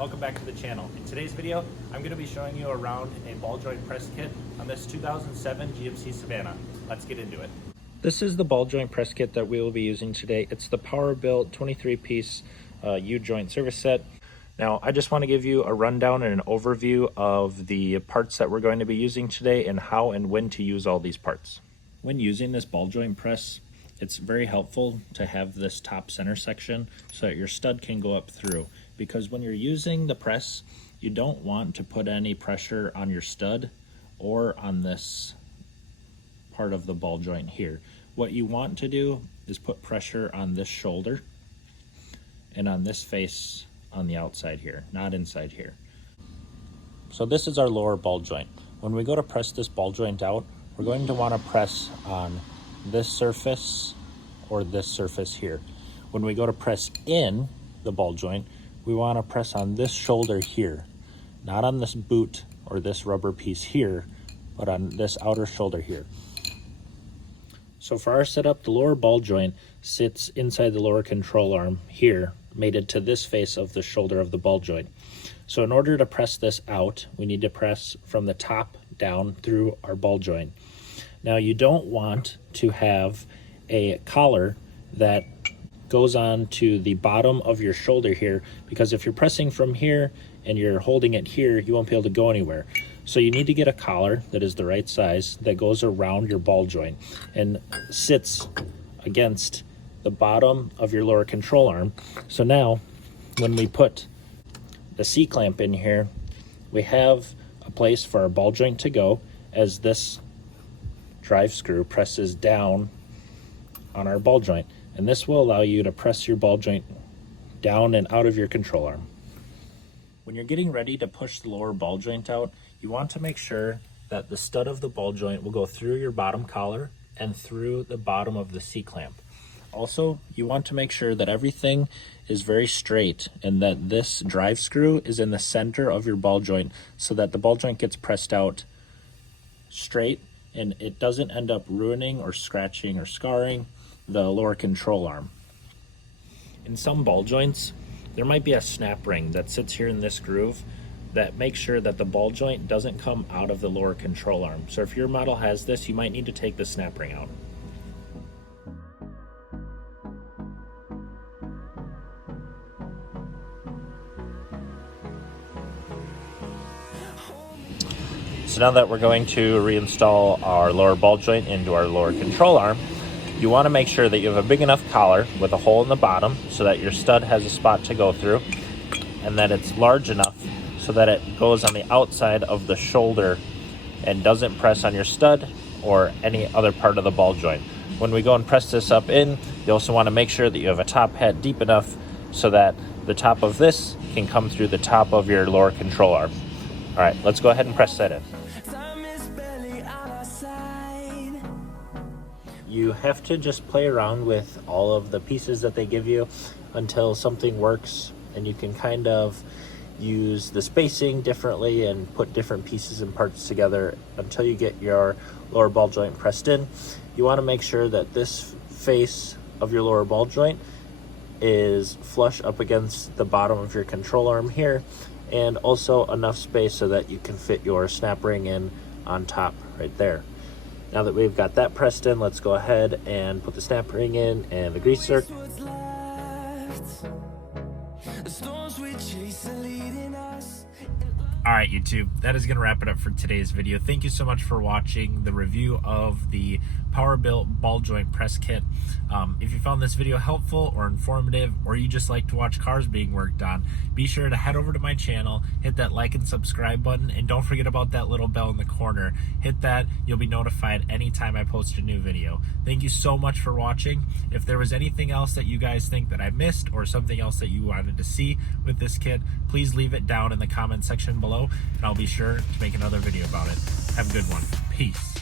welcome back to the channel. In today's video, I'm going to be showing you around a ball joint press kit on this 2007 GMC Savannah. Let's get into it. This is the ball joint press kit that we will be using today. It's the Power-Built 23-piece U-joint service set. Now, I just want to give you a rundown and an overview of the parts that we're going to be using today and how and when to use all these parts. When using this ball joint press, it's very helpful to have this top center section so that your stud can go up through, because when you're using the press, you don't want to put any pressure on your stud or on this part of the ball joint here. What you want to do is put pressure on this shoulder and on this face on the outside here, not inside here. So this is our lower ball joint. When we go to press this ball joint out, we're going to want to press on this surface or this surface here. When we go to press in the ball joint, we want to press on this shoulder here, not on this boot or this rubber piece here, but on this outer shoulder here. So for our setup, the lower ball joint sits inside the lower control arm here, mated to this face of the shoulder of the ball joint. So in order to press this out, we need to press from the top down through our ball joint. Now, you don't want to have a collar that goes on to the bottom of your shoulder here, because if you're pressing from here and you're holding it here, you won't be able to go anywhere. So you need to get a collar that is the right size that goes around your ball joint and sits against the bottom of your lower control arm. So now when we put the C-clamp in here, we have a place for our ball joint to go as this drive screw presses down on our ball joint, and this will allow you to press your ball joint down and out of your control arm. When you're getting ready to push the lower ball joint out, you want to make sure that the stud of the ball joint will go through your bottom collar and through the bottom of the C-clamp. Also, you want to make sure that everything is very straight and that this drive screw is in the center of your ball joint so that the ball joint gets pressed out straight and it doesn't end up ruining or scratching or scarring the lower control arm. In some ball joints, there might be a snap ring that sits here in this groove that makes sure that the ball joint doesn't come out of the lower control arm. So if your model has this, you might need to take the snap ring out. So now that we're going to reinstall our lower ball joint into our lower control arm, you want to make sure that you have a big enough collar with a hole in the bottom so that your stud has a spot to go through, and that it's large enough so that it goes on the outside of the shoulder and doesn't press on your stud or any other part of the ball joint. When we go and press this up in, you also want to make sure that you have a top head deep enough so that the top of this can come through the top of your lower control arm. All right, let's go ahead and press that in. You have to just play around with all of the pieces that they give you until something works, and you can kind of use the spacing differently and put different pieces and parts together until you get your lower ball joint pressed in. You want to make sure that this face of your lower ball joint is flush up against the bottom of your control arm here, and also enough space so that you can fit your snap ring in on top right there. Now that we've got that pressed in, let's go ahead and put the snap ring in and the greaser. All right, YouTube, that is going to wrap it up for today's video. Thank you so much for watching the review of the Power-Built ball joint press kit. If you found this video helpful or informative, or you just like to watch cars being worked on, be sure to head over to my channel, hit that like and subscribe button, and don't forget about that little bell in the corner. Hit that, you'll be notified anytime I post a new video. Thank you so much for watching. If there was anything else that you guys think that I missed or something else that you wanted to see with this kit, please leave it down in the comment section below, and I'll be sure to make another video about it. Have a good one. Peace.